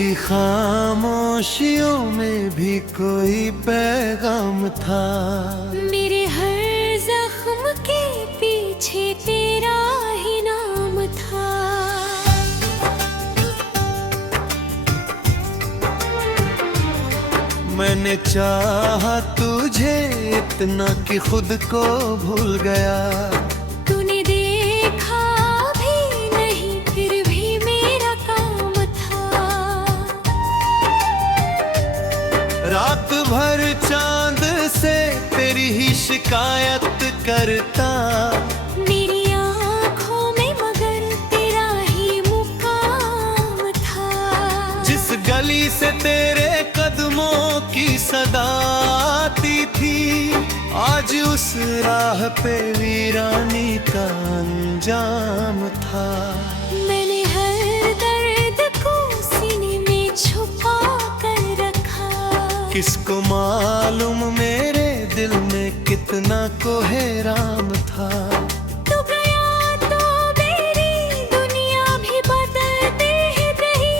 तेरी खामोशियों में भी कोई पैगाम था। मेरे हर जख्म के पीछे तेरा ही नाम था। मैंने चाहा तुझे इतना कि खुद को भूल गया। तूने देखा भी नहीं फिर भी मेरा काम था। रात भर चांद से तेरी ही शिकायत करता। मेरी आँखों में मगर तेरा ही मुकाम था। जिस गली से तेरे कदमों की सदा आती थी, आज उस राह पे वीरानी का अंजाम था। मैंने हर दर्द को सीने में छुपा कर रखा। किसको मालूम मेरे दिल में कितना कोहराम था। तू गया तो मेरी दुनिया भी बदलती ही रही।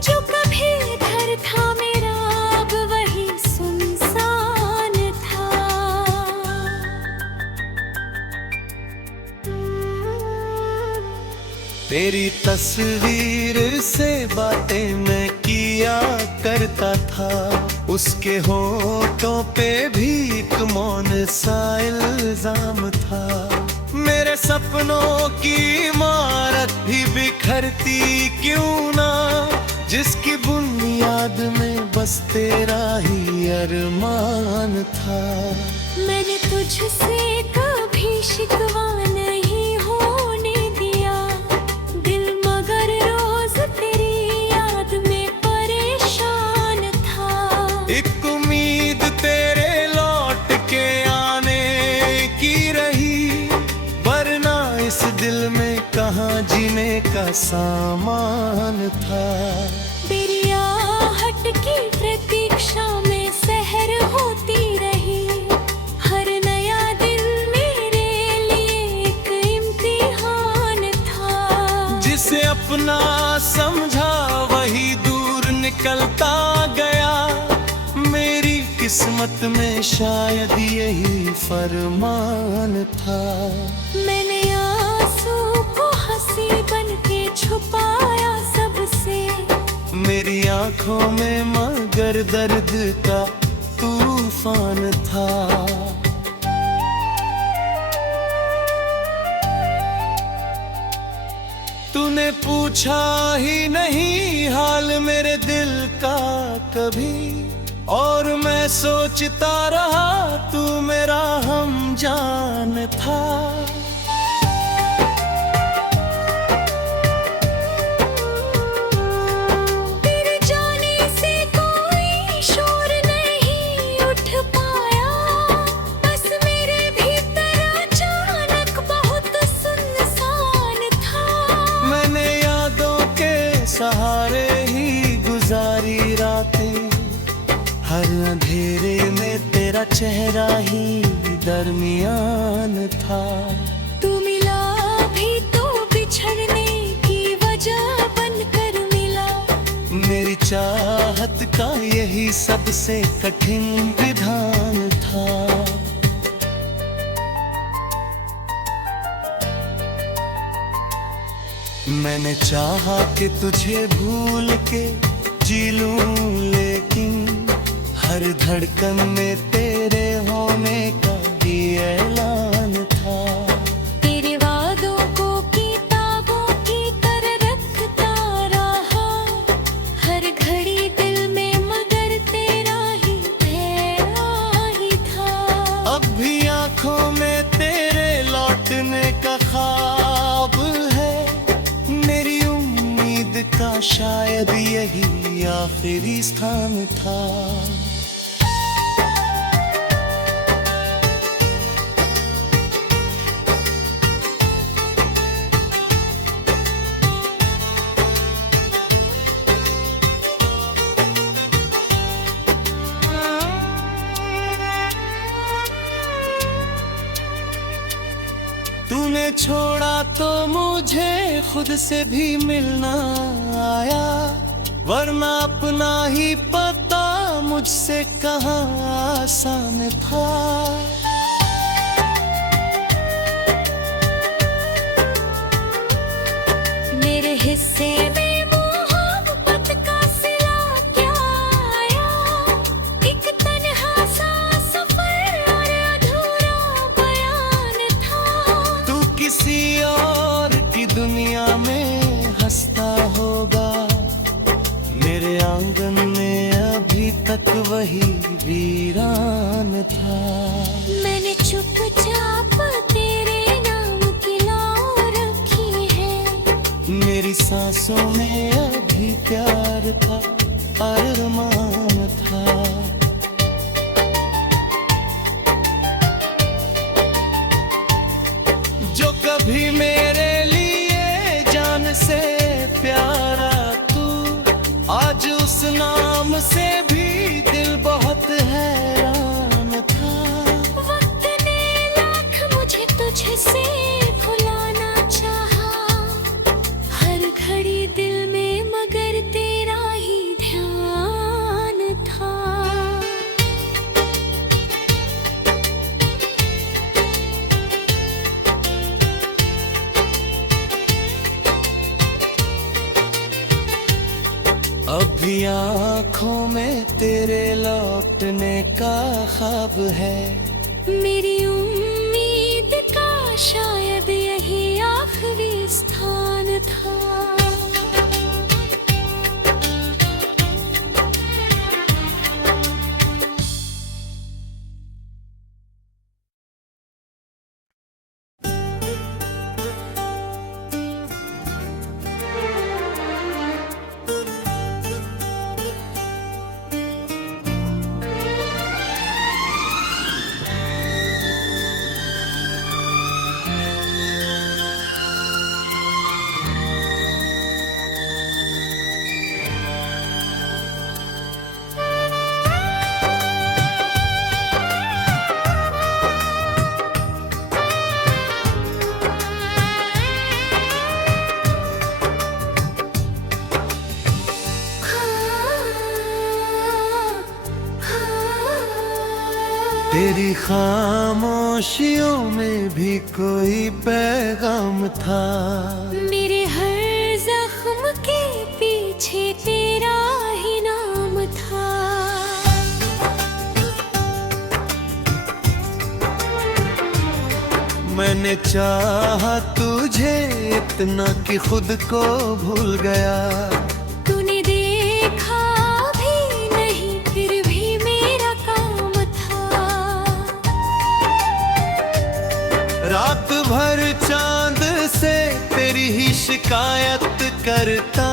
जो कभी घर था मेरा अब वही सुनसान था। तेरी तस्वीर से बातें मैं किया करता था। उसके होठों पे भी एक मौन सा इल्जाम था। मेरे सपनों की इमारत भी बिखरती क्यों ना, जिसकी बुनियाद में बस तेरा ही अरमान था। मैंने तुझसे कभी शिकवा नहीं होने दिया। दिल मगर रोज तेरी याद में परेशान था। एक उम्मीद तेरे लौट के आने की रही, वरना इस दिल में कहाँ जीने का सामान था। तेरी आहट की प्रतीक्षा में सहर होती रही। हर नया दिल मेरे लिए एक इम्तिहान था। जिसे अपना समझा वही दूर निकलता गया। मेरी किस्मत में शायद यही फरमान था। मैंने आंसू को हंसी बन के छुपाया सबसे। मेरी आंखों में मगर दर्द का तूफान था। तूने पूछा ही नहीं हाल मेरे दिल का कभी, और मैं सोचता रहा तू मेरा हम जान था। तेरे जाने से कोई शोर नहीं उठ पाया। बस मेरे भीतर अचानक बहुत सुनसान था। मैंने यादों के सहारे ही गुजारी रातें। हर अंधेरे में तेरा चेहरा ही दरमियान था। तू मिला भी तो बिछड़ने की वजह बनकर मिला। मेरी चाहत का यही सबसे कठिन विधान था। मैंने चाहा कि तुझे भूल के जी लूं, लेकिन हर धड़कन में तेरे होने का भी ऐलान था। तेरे वादों को किताबों की तरह रखता रहा। हर घड़ी दिल में मगर तेरा ही तेरा ही था। अब भी आंखों में तेरे लौटने का ख्वाब है। मेरी उम्मीद का शायद यही आखिरी स्थान था। तूने छोड़ा तो मुझे खुद से भी मिलना आया। वरना अपना ही पता मुझसे कहाँ आसान था। मेरे हिस्से में मोहब्बत का सिला क्या आया, एक तन्हा सा सफर और अधूरा बयान था। तू किसी और की दुनिया में हंसता होगा, मेरे आंगन में अभी तक वही वीरान था। मैंने चुपचाप तेरे नाम की लौ रखी है, मेरी सांसों में अभी प्यार था, अरमान था। जो कभी मेरे लिए जान से प्यारा तू, आज उस नाम से भी दिल बहुत हैरान था। वक्त ने लाख मुझे तुझसे भुलाना चाहा, हर घड़ी दिल में मगर तेरा ही ध्यान था। अभी आँखों में तेरे लौटने का ख्वाब है, मेरी उम्मीद का शायद यही आखिरी स्थान था। तेरी खामोशियों में भी कोई पैगाम था। मेरे हर जख्म के पीछे तेरा ही नाम था। मैंने चाहा तुझे इतना कि खुद को भूल गया। तूने देखा भी नहीं फिर भी मेरा काम था। रात भर चांद से तेरी ही शिकायत करता।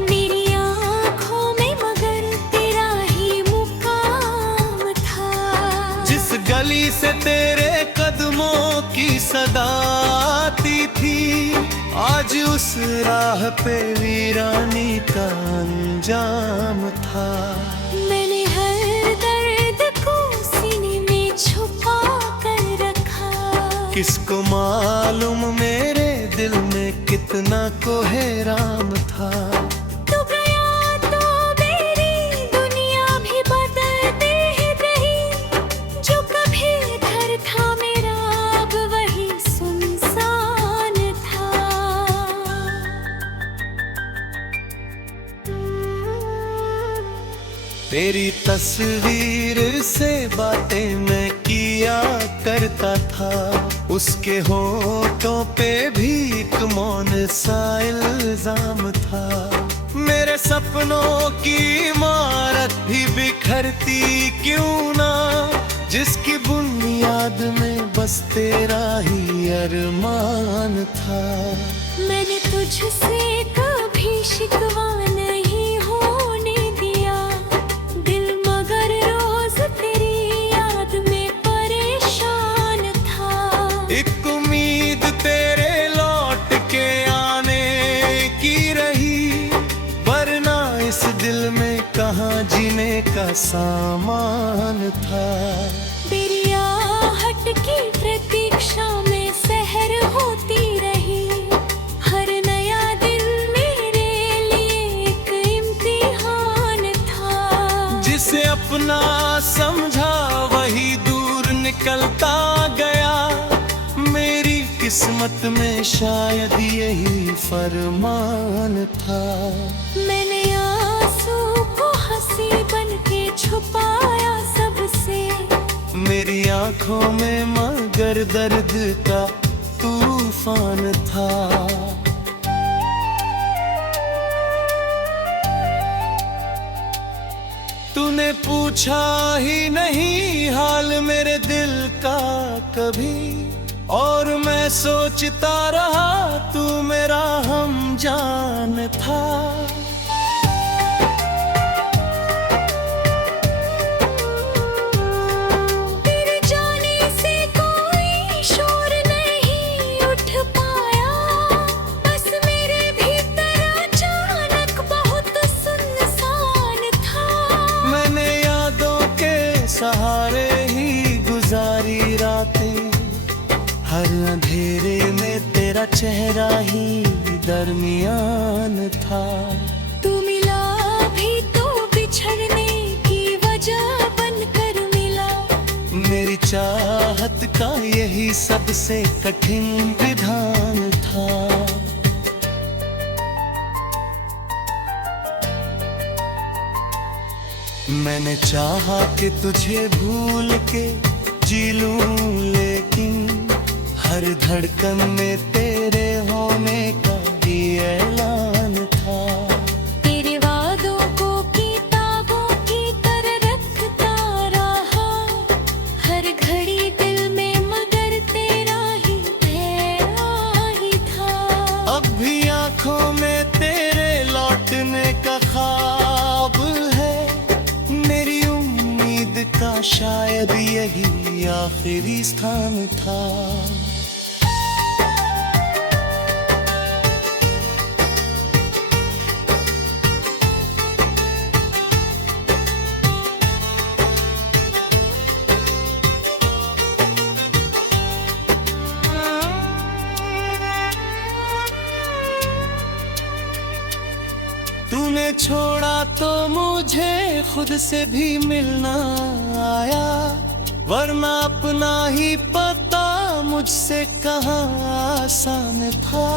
मेरी आँखों में मगर तेरा ही मुकाम था। जिस गली से तेरे कदमों की सदा आती थी, आज उस राह पे वीरानी का अंजाम था। मैंने हर दर्द को सीने में छुपा कर रखा। किसको मालूम मेरे दिल में कितना कोहराम था। तू गया तो मेरी दुनिया भी बदल दे रही। जो कभी घर था मेरा अब वही सुनसान था। तेरी तस्वीर से बातें मैं किया करता था। उसके होठों पे भी एक मौन सा इल्जाम था। मेरे सपनों की इमारत भी बिखरती क्यों ना, जिसकी बुनियाद में बस तेरा ही अरमान था। मैंने तुझसे कभी शिकवा नहीं होने दिया। दिल मगर रोज तेरी याद में परेशान था। एक उम्मीद तेरे लौट के आने की रही, वरना इस दिल में कहाँ जीने का सामान था। तेरी आहट की प्रतीक्षा में सहर होती रही। हर नया दिन मेरे लिए एक अपना समझा वही दूर निकलता गया। मेरी किस्मत में शायद यही फरमान था। मैंने आंसू को हंसी बन के छुपाया सबसे। मेरी आंखों में मगर दर्द का तूफान था। तूने पूछा ही नहीं हाल मेरे दिल का कभी, और मैं सोचता रहा तू मेरा हमजान था। तेरे जाने से कोई शोर नहीं उठ पाया, बस मेरे भीतर अचानक बहुत सुनसान था। मैंने यादों के सहारे ही गुजारी रातें, हर अंधेरे में तेरा चेहरा ही दरमियान था। तू मिला भी तो बिछड़ने की वजह बनकर मिला। मेरी चाहत का यही सबसे कठिन विधान था। मैंने चाहा कि तुझे भूल के जी लूं, लेकिन हर धड़कन में तेरे होने का भी ऐलान था। तेरे वादों को किताबों की तरह रखता रहा, हर घड़ी दिल में मगर तेरा ही तेरा ही था। अब भी आंखों में तेरे लौटने का ख्वाब है। मेरी उम्मीद का शायद यही आखिरी स्थान था। तूने छोड़ा तो मुझे खुद से भी मिलना आया, वरना अपना ही पता मुझसे कहाँ आसान था।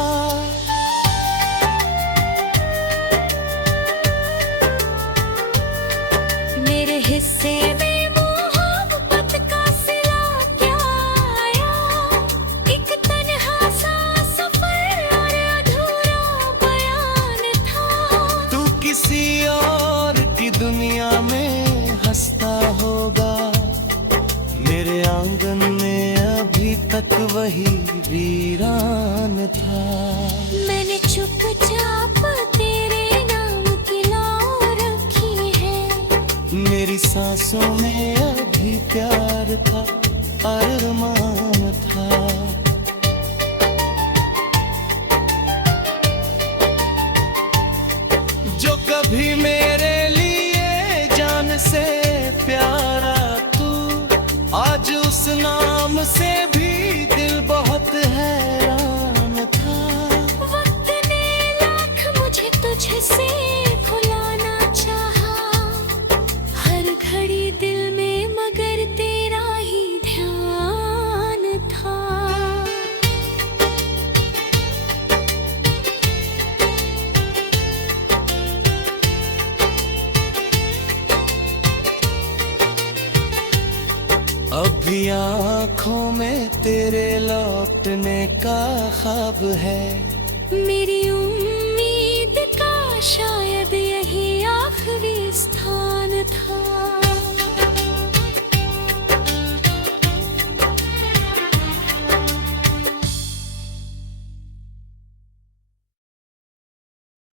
मेरे हिस्से में मोहब्बत का सिला क्या आया, एक तन्हा सा सफर और अधूरा बयान था। तू किसी और की दुनिया में हंसता होगा, मेरे आंगन में अभी तक वही वीरान था। मैंने चुपचाप तेरे नाम की लौ रखी है। मेरी सांसों में अभी प्यार था, अरमान था। जो कभी मेरे लिए जान से प्यारा तू, आज उस नाम से भी दिल बहुत हैरान था। वक्त ने लाख मुझे तुझसे भुलाना चाहा, हर घड़ी दिल में मगर तेरा ही ध्यान था। अब भी आँखों में तेरे लौटने का ख्वाब है। मेरी उम्मीद का शायद यही आखिरी स्थान था।